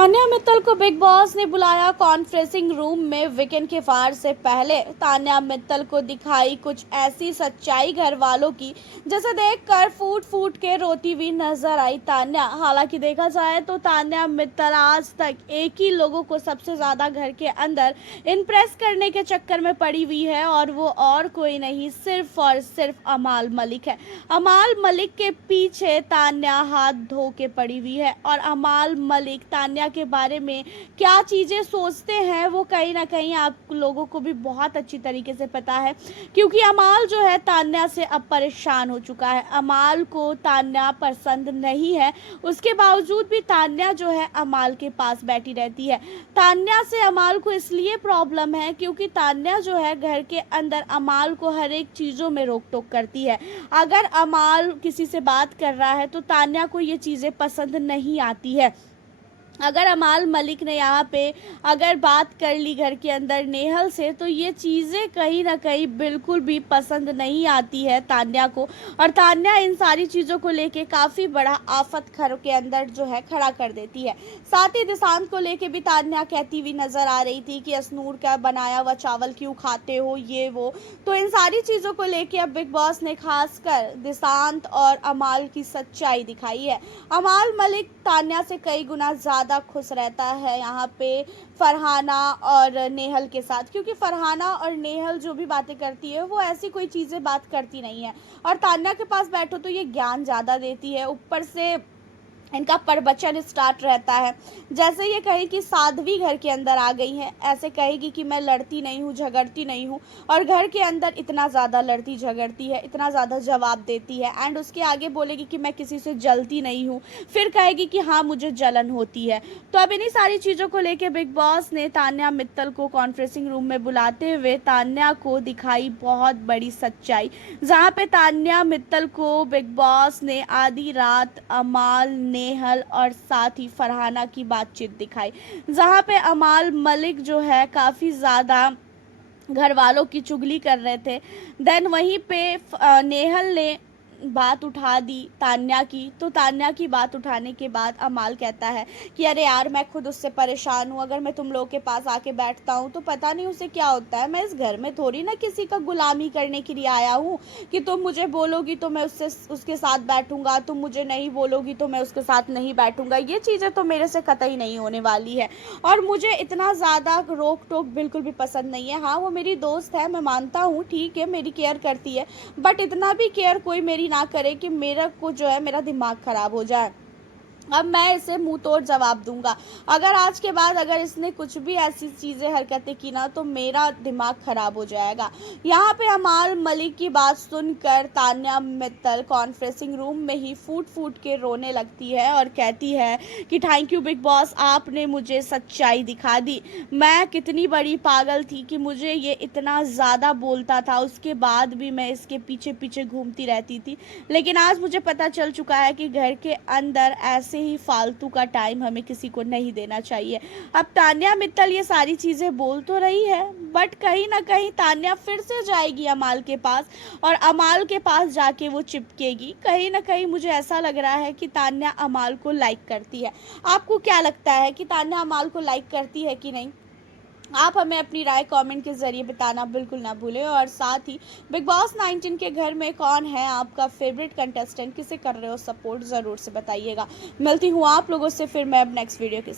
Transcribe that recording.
तान्या मित्तल को big boss ने बुलाया कॉन्फ्रेंसिंग रूम में। वीकेंड के वार से पहले तान्या मित्तल को दिखाई कुछ ऐसी सच्चाई घर वालों की, जैसे देखकर फूट फूट के रोती हुई नजर आई तान्या। हालांकि देखा जाए तो तान्या मित्तल आज तक एक ही लोगों को सबसे ज्यादा घर के अंदर इम्प्रेस करने के चक्कर में पड़ी हुई है, और वो और कोई नहीं, सिर्फ और सिर्फ अमाल मलिक है। अमाल मलिक के पीछे तान्या हाथ धो के पड़ी हुई है, और अमाल मलिक तान्या के बारे में क्या चीजें सोचते हैं वो कहीं ना कहीं आप लोगों को भी बहुत अच्छी तरीके से पता है, क्योंकि अमाल जो है तान्या से अब परेशान हो चुका है। अमाल को तान्या पसंद नहीं है, उसके बावजूद भी तान्या जो है अमाल के पास बैठी रहती है। तान्या से अमाल को इसलिए प्रॉब्लम है क्योंकि तान्या जो है घर के अंदर अमाल को हर एक चीज़ों में रोक टोक करती है। अगर अमाल किसी से बात कर रहा है तो तान्या को ये चीज़ें पसंद नहीं आती है। अगर अमाल मलिक ने यहाँ पे अगर बात कर ली घर के अंदर नेहल से, तो ये चीज़ें कहीं ना कहीं बिल्कुल भी पसंद नहीं आती है तान्या को, और तान्या इन सारी चीज़ों को लेके काफ़ी बड़ा आफत घर के अंदर जो है खड़ा कर देती है। साथ ही दिशांत को लेके भी तान्या कहती हुई नज़र आ रही थी कि असनूर का बनाया हुआ चावल क्यों खाते हो, ये वो। तो इन सारी चीज़ों को लेके अब बिग बॉस ने खासकर दिशांत और अमाल की सच्चाई दिखाई है। अमाल मलिक तान्या से कई गुना ज़्यादा खुश रहता है यहाँ पे फरहाना और नेहल के साथ, क्योंकि फरहाना और नेहल जो भी बातें करती है वो ऐसी कोई चीज़ें बात करती नहीं है, और तान्या के पास बैठो तो ये ज्ञान ज़्यादा देती है। ऊपर से इनका प्रवचन स्टार्ट रहता है, जैसे ये कहे कि साध्वी घर के अंदर आ गई है, ऐसे कहेगी कि मैं लड़ती नहीं हूँ, झगड़ती नहीं हूँ, और घर के अंदर इतना ज़्यादा लड़ती झगड़ती है, इतना ज़्यादा जवाब देती है, एंड उसके आगे बोलेगी कि मैं किसी से जलती नहीं हूँ, फिर कहेगी कि हाँ मुझे जलन होती है। तो अब इन्हीं सारी चीज़ों को लेकर बिग बॉस ने तान्या मित्तल को कॉन्फ्रेंसिंग रूम में बुलाते हुए तान्या को दिखाई बहुत बड़ी सच्चाई, जहाँ पे तान्या मित्तल को बिग बॉस ने आधी रात अमाल नेहल और साथ ही फरहाना की बातचीत दिखाई, जहां पे अमाल मलिक जो है काफ़ी ज़्यादा घर वालों की चुगली कर रहे थे। देन वहीं पे नेहल ने बात उठा दी तान्या की, तो तान्या की बात उठाने के बाद अमाल कहता है कि अरे यार मैं खुद उससे परेशान हूँ, अगर मैं तुम लोगों के पास आके बैठता हूँ तो पता नहीं उसे क्या होता है। मैं इस घर में थोड़ी ना किसी का गुलामी करने के लिए आया हूँ कि तुम मुझे बोलोगी तो मैं उसके साथ बैठूंगा, तुम मुझे नहीं बोलोगी तो मैं उसके साथ नहीं बैठूंगा। ये चीज़ें तो मेरे से कतई नहीं होने वाली है, और मुझे इतना ज़्यादा रोक टोक बिल्कुल भी पसंद नहीं है। हाँ वो मेरी दोस्त है, मैं मानता हूँ, ठीक है मेरी केयर करती है, बट इतना भी केयर कोई मेरी ना करे कि मेरा को जो है मेरा दिमाग खराब हो जाए। अब मैं इसे मुंह तोड़ जवाब दूंगा। अगर आज के बाद अगर इसने कुछ भी ऐसी चीज़ें हरकतें की ना तो मेरा दिमाग खराब हो जाएगा। यहाँ पे अमाल मलिक की बात सुनकर तान्या मित्तल कॉन्फ्रेंसिंग रूम में ही फूट फूट के रोने लगती है और कहती है कि थैंक यू बिग बॉस, आपने मुझे सच्चाई दिखा दी। मैं कितनी बड़ी पागल थी कि मुझे ये इतना ज़्यादा बोलता था, उसके बाद भी मैं इसके पीछे पीछे घूमती रहती थी, लेकिन आज मुझे पता चल चुका है कि घर के अंदर ऐसे ही फालतू का टाइम हमें किसी को नहीं देना चाहिए। अब तान्या मित्तल ये सारी चीज़ें बोल तो रही है, बट कहीं ना कहीं तान्या फिर से जाएगी अमाल के पास, और अमाल के पास जाके वो चिपकेगी। कहीं ना कहीं मुझे ऐसा लग रहा है कि तान्या अमाल को लाइक करती है। आपको क्या लगता है कि तान्या अमाल को लाइक करती है कि नहीं? आप हमें अपनी राय कमेंट के जरिए बताना बिल्कुल ना भूलें, और साथ ही बिग बॉस 19 के घर में कौन है आपका फेवरेट कंटेस्टेंट, किसे कर रहे हो सपोर्ट, ज़रूर से बताइएगा। मिलती हूँ आप लोगों से फिर मैं अब नेक्स्ट वीडियो के